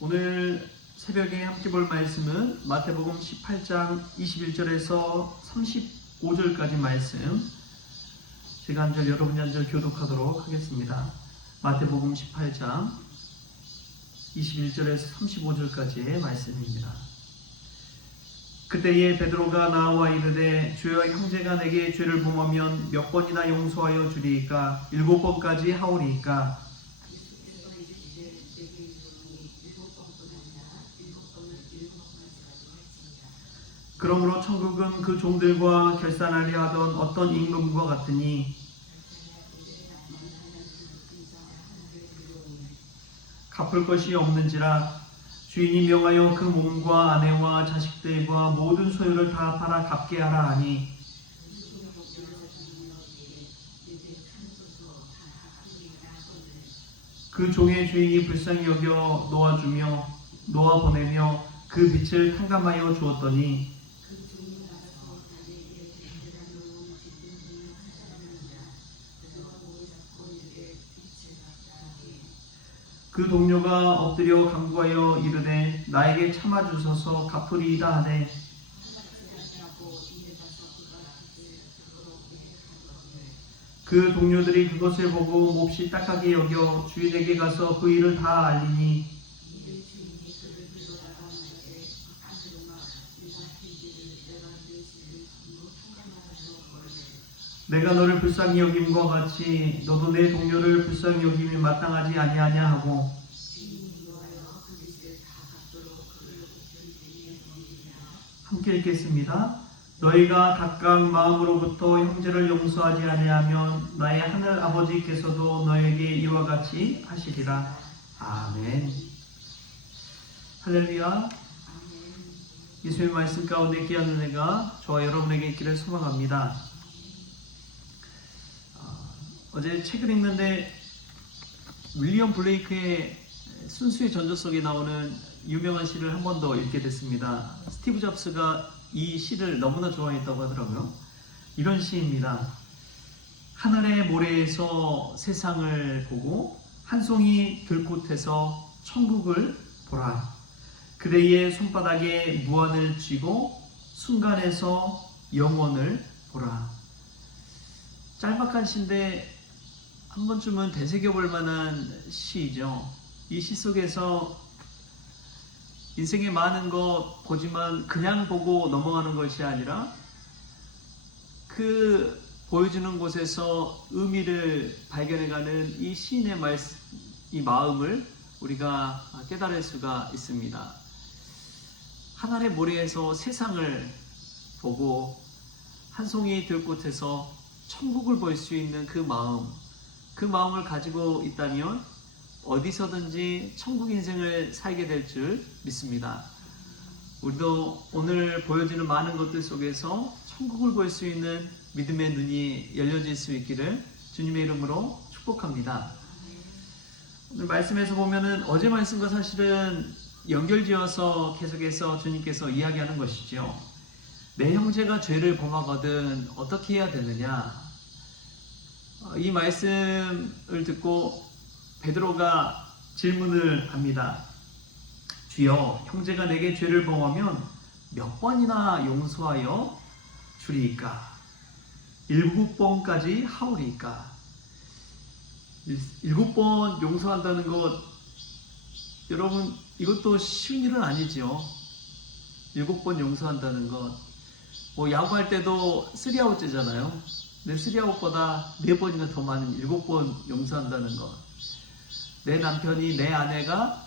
오늘 새벽에 함께 볼 말씀은 마태복음 18장 21절에서 35절까지 말씀. 제가 한 절 여러분이 한 절 교독하도록 하겠습니다. 마태복음 18장 21절에서 35절까지의 말씀입니다. 그때에 베드로가 나와 이르되 주여 형제가 내게 죄를 범하면 몇 번이나 용서하여 주리이까 일곱 번까지 하오리이까 그러므로 천국은 그 종들과 결산하려 하던 어떤 임금과 같으니? 갚을 것이 없는지라 주인이 명하여 그 몸과 아내와 자식들과 모든 소유를 다 팔아 갚게 하라 하니? 그 종의 주인이 불쌍히 여겨 놓아주며 놓아 보내며 그 빛을 탕감하여 주었더니 그 동료가 엎드려 간구하여 이르되 나에게 참아 주소서 갚으리이다 하되 그 동료들이 그것을 보고 몹시 딱하게 여겨 주인에게 가서 그 일을 다 알리니 내가 너를 불쌍히 여김과 같이 너도 내 동료를 불쌍히 여김이 마땅하지 아니하냐 하고 함께 읽겠습니다. 너희가 각각 마음으로부터 형제를 용서하지 아니하면 나의 하늘 아버지께서도 너에게 이와 같이 하시리라. 아멘. 할렐루야. 예수의 말씀 가운데 귀한 은혜가 저와 여러분에게 있기를 소망합니다. 어, 어제 책을 읽는데 윌리엄 블레이크의 순수의 전조 속에 나오는 유명한 시를 한 번 더 읽게 됐습니다. 스티브 잡스가 이 시를 너무나 좋아했다고 하더라고요. 이런 시입니다. 하늘의 모래에서 세상을 보고 한 송이 들꽃에서 천국을 보라. 그대의 손바닥에 무한을 쥐고 순간에서 영원을 보라. 짤막한 시인데 한 번쯤은 되새겨볼 만한 시이죠. 이 시 속에서 인생에 많은 거 보지만 그냥 보고 넘어가는 것이 아니라 그 보여주는 곳에서 의미를 발견해가는 이 시인의 말씀, 이 마음을 우리가 깨달을 수가 있습니다. 하늘의 모래에서 세상을 보고 한 송이 들꽃에서 천국을 볼 수 있는 그 마음, 그 마음을 가지고 있다면 어디서든지 천국 인생을 살게 될 줄 믿습니다. 우리도 오늘 보여지는 많은 것들 속에서 천국을 볼 수 있는 믿음의 눈이 열려질 수 있기를 주님의 이름으로 축복합니다. 오늘 말씀에서 보면은 어제 말씀과 사실은 연결지어서 계속해서 주님께서 이야기하는 것이죠. 내 형제가 죄를 범하거든 어떻게 해야 되느냐? 어, 이 말씀을 듣고 베드로가 질문을 합니다. 주여, 형제가 내게 죄를 범하면 몇 번이나 용서하여 주리이까? 일곱 번까지 하오리이까? 일- 일곱 번 용서한다는 것, 여러분, 이것도 쉬운 일은 아니죠. 일곱 번 용서한다는 것. 뭐, 야구할 때도 쓰리아웃제잖아요. 근데 쓰리아웃보다 네 번이나 더 많은 일곱 번 용서한다는 것. 내 남편이 내 아내가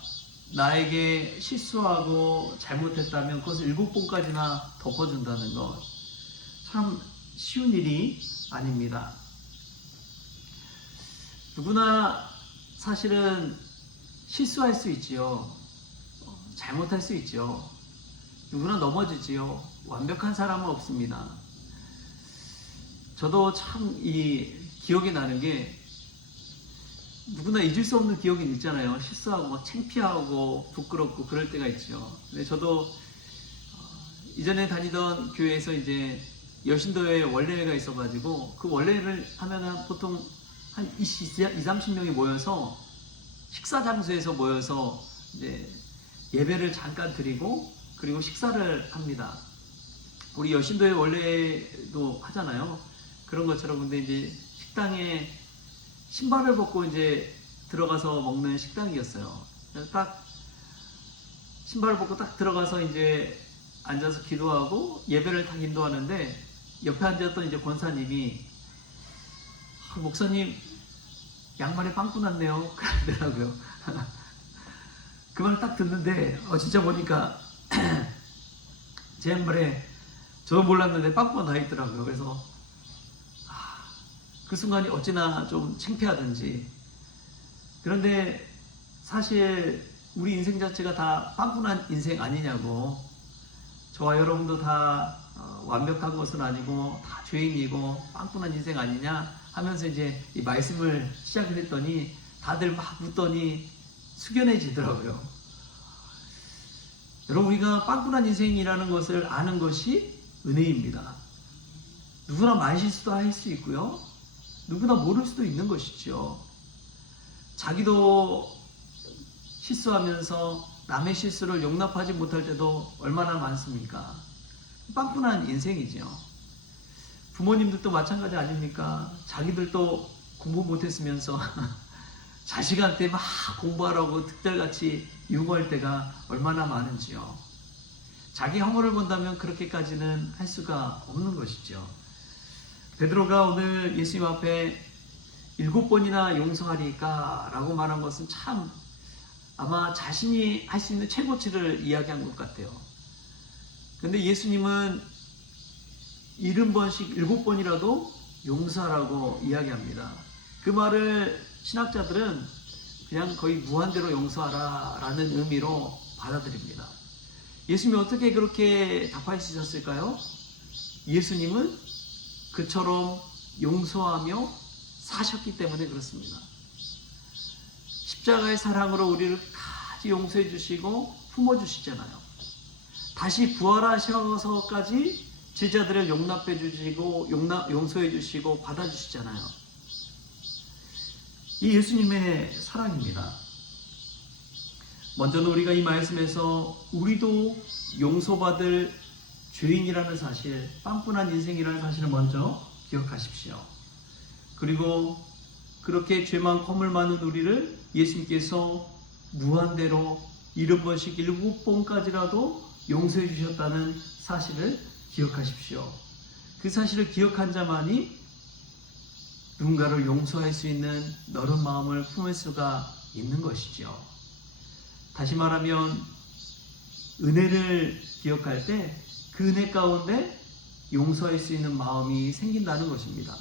나에게 실수하고 잘못했다면 그것을 일곱 번까지나 덮어준다는 것. 참 쉬운 일이 아닙니다. 누구나 사실은 실수할 수 있지요. 어, 잘못할 수 있죠. 누구나 넘어지지요. 완벽한 사람은 없습니다. 저도 참 이 기억이 나는 게 누구나 잊을 수 없는 기억이 있잖아요. 실수하고 막 창피하고 부끄럽고 그럴 때가 있죠. 근데 저도 어, 이전에 다니던 교회에서 이제 여신도에 원래회가 있어가지고 그 원래회를 하면은 보통 한 20, 30명이 모여서 식사 장소에서 모여서 이제 예배를 잠깐 드리고 그리고 식사를 합니다. 우리 여신도에 원래도 하잖아요. 그런 것처럼 근데 이제 식당에 신발을 벗고 이제 들어가서 먹는 식당이었어요. 딱 신발을 벗고 딱 들어가서 이제 앉아서 기도하고 예배를 딱 인도하는데 옆에 앉았던 이제 권사님이 아, 목사님 양말에 빵꾸 났네요. 그러더라고요. 그말딱 듣는데 어, 진짜 보니까 제 양말에 저도 몰랐는데 빵꾸가 나 있더라고요. 그래서 아, 그 순간이 어찌나 좀 창피하든지 그런데 사실 우리 인생 자체가 다 빵꾸난 인생 아니냐고 저와 여러분도 다 어, 완벽한 것은 아니고 다 죄인이고 빵꾸난 인생 아니냐 하면서 이제 이 말씀을 시작을 했더니 다들 막 웃더니 숙연해지더라고요. 여러분 우리가 빵꾸난 인생이라는 것을 아는 것이 은혜입니다. 누구나 말실수도 할 수 있고요. 누구나 모를 수도 있는 것이죠. 자기도 실수하면서 남의 실수를 용납하지 못할 때도 얼마나 많습니까? 빵꾸난 인생이죠. 부모님들도 마찬가지 아닙니까? 자기들도 공부 못했으면서 자식한테 막 공부하라고 득달같이 요구할 때가 얼마나 많은지요. 자기 혐오를 본다면 그렇게까지는 할 수가 없는 것이죠. 베드로가 오늘 예수님 앞에 일곱 번이나 용서하리까 라고 말한 것은 참 아마 자신이 할 수 있는 최고치를 이야기한 것 같아요. 근데 예수님은 일흔 번씩 일곱 번이라도 용서하라고 이야기합니다. 그 말을 신학자들은 그냥 거의 무한대로 용서하라 라는 의미로 받아들입니다. 예수님이 어떻게 그렇게 답하시셨을까요? 예수님은 그처럼 용서하며 사셨기 때문에 그렇습니다. 십자가의 사랑으로 우리를 까지 용서해 주시고 품어 주시잖아요. 다시 부활하셔서까지 제자들을 용납해 주시고 용납, 용서해 주시고 받아 주시잖아요. 이 예수님의 사랑입니다. 먼저는 우리가 이 말씀에서 우리도 용서받을 죄인이라는 사실, 빵꾸난 인생이라는 사실을 먼저 기억하십시오. 그리고 그렇게 죄만 허물 많은 우리를 예수님께서 무한대로 일흔 번씩 일곱 번까지라도 용서해 주셨다는 사실을 기억하십시오. 그 사실을 기억한 자만이 누군가를 용서할 수 있는 너른 마음을 품을 수가 있는 것이죠. 다시 말하면 은혜를 기억할 때 그 은혜 가운데 용서할 수 있는 마음이 생긴다는 것입니다.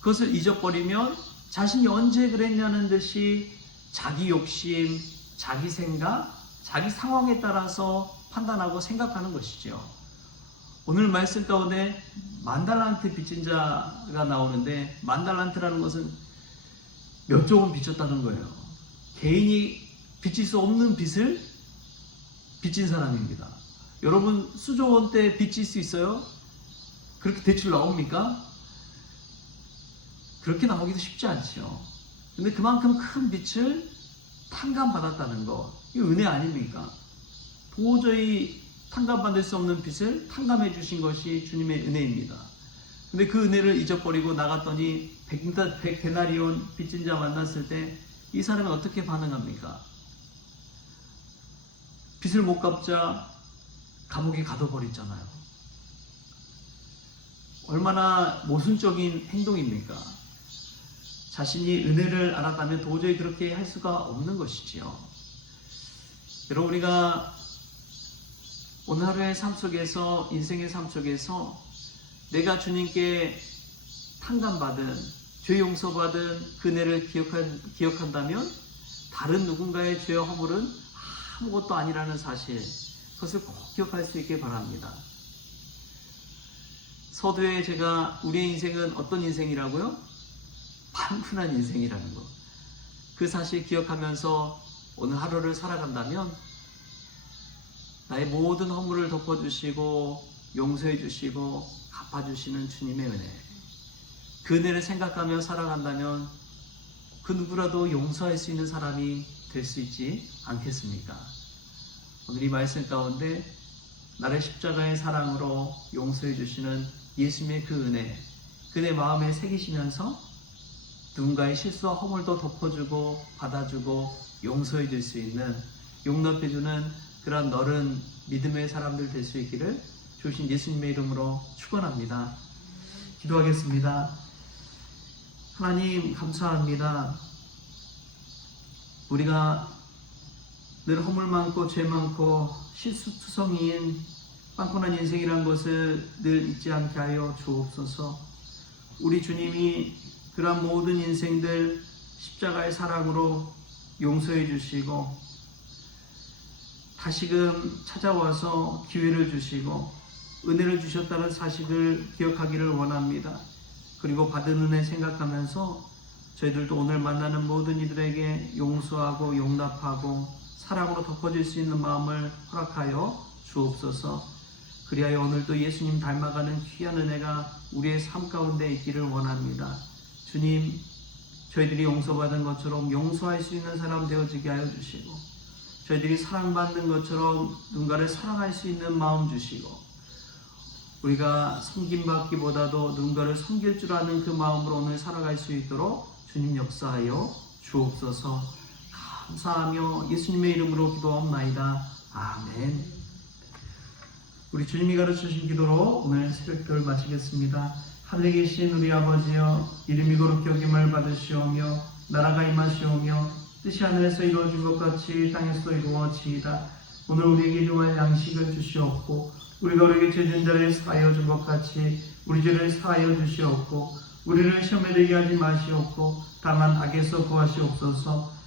그것을 잊어버리면 자신이 언제 그랬냐는 듯이 자기 욕심, 자기 생각, 자기 상황에 따라서 판단하고 생각하는 것이죠. 오늘 말씀 가운데 만달란트 빚진 자가 나오는데 만달란트라는 것은 몇 조금 빚졌다는 거예요. 개인이 빚질 수 없는 빚을 빚진 사람입니다. 여러분 수조 원대 빚질 수 있어요? 그렇게 대출 나옵니까? 그렇게 나오기도 쉽지 않죠. 근데 그만큼 큰 빚을 탕감받았다는 거, 이 은혜 아닙니까? 도저히 탕감받을 수 없는 빚을 탕감해 주신 것이 주님의 은혜입니다. 근데 그 은혜를 잊어버리고 나갔더니 백 데나리온 빚진 자 만났을 때 이 사람은 어떻게 반응합니까? 빚을 못 갚자 감옥에 가둬버렸잖아요. 얼마나 모순적인 행동입니까? 자신이 은혜를 알았다면 도저히 그렇게 할 수가 없는 것이지요. 여러분 우리가 오늘 하루의 삶 속에서 인생의 삶 속에서 내가 주님께 탕감받은 죄 용서받은 그네를 기억한, 기억한다면 다른 누군가의 죄와 허물은 아무것도 아니라는 사실 그것을 꼭 기억할 수 있길 바랍니다. 서두에 제가 우리의 인생은 어떤 인생이라고요? 판푼한 인생이라는 거. 그 사실 기억하면서 오늘 하루를 살아간다면 나의 모든 허물을 덮어주시고 용서해 주시고 갚아주시는 주님의 은혜. 그 은혜를 생각하며 살아간다면 그 누구라도 용서할 수 있는 사람이 될 수 있지 않겠습니까? 오늘 이 말씀 가운데 나를 십자가의 사랑으로 용서해 주시는 예수님의 그 은혜, 그내 마음에 새기시면서 누군가의 실수와 허물도 덮어주고 받아주고 용서해 줄 수 있는 용납해 주는 그런 너른 믿음의 사람들 될 수 있기를 주신 예수님의 이름으로 축원합니다. 기도하겠습니다. 하나님 감사합니다. 우리가 늘 허물 많고 죄 많고 실수투성이인 빵꾸난 인생이란 것을 늘 잊지 않게 하여 주옵소서. 우리 주님이 그러한 모든 인생들 십자가의 사랑으로 용서해 주시고 다시금 찾아와서 기회를 주시고 은혜를 주셨다는 사실을 기억하기를 원합니다. 그리고 받은 은혜 생각하면서 저희들도 오늘 만나는 모든 이들에게 용서하고 용납하고 사랑으로 덮어줄 수 있는 마음을 허락하여 주옵소서. 그리하여 오늘도 예수님 닮아가는 귀한 은혜가 우리의 삶 가운데 있기를 원합니다. 주님, 저희들이 용서받은 것처럼 용서할 수 있는 사람 되어지게 하여 주시고, 저희들이 사랑받는 것처럼 누군가를 사랑할 수 있는 마음 주시고, 우리가 섬김받기보다도 누군가를 섬길 줄 아는 그 마음으로 오늘 살아갈 수 있도록 주님 역사하여 주옵소서 감사하며 예수님의 이름으로 기도하옵나이다. 아멘. 우리 주님이 가르쳐주신 기도로 오늘 새벽별 마치겠습니다. 하늘에 계신 우리 아버지여 이름이 거룩히 여김을 받으시오며 나라가 임하시오며 뜻이 하늘에서 이루어진 것 같이 땅에서 이루어지이다. 오늘 우리에게 일용할 양식을 주시옵고 우리가 우리에게 죄진 자를 사하여 준 것 같이 우리 죄를 사하여 주시옵고 우리를 시험에 들게 하지 마시옵고 다만 악에서 구하시옵소서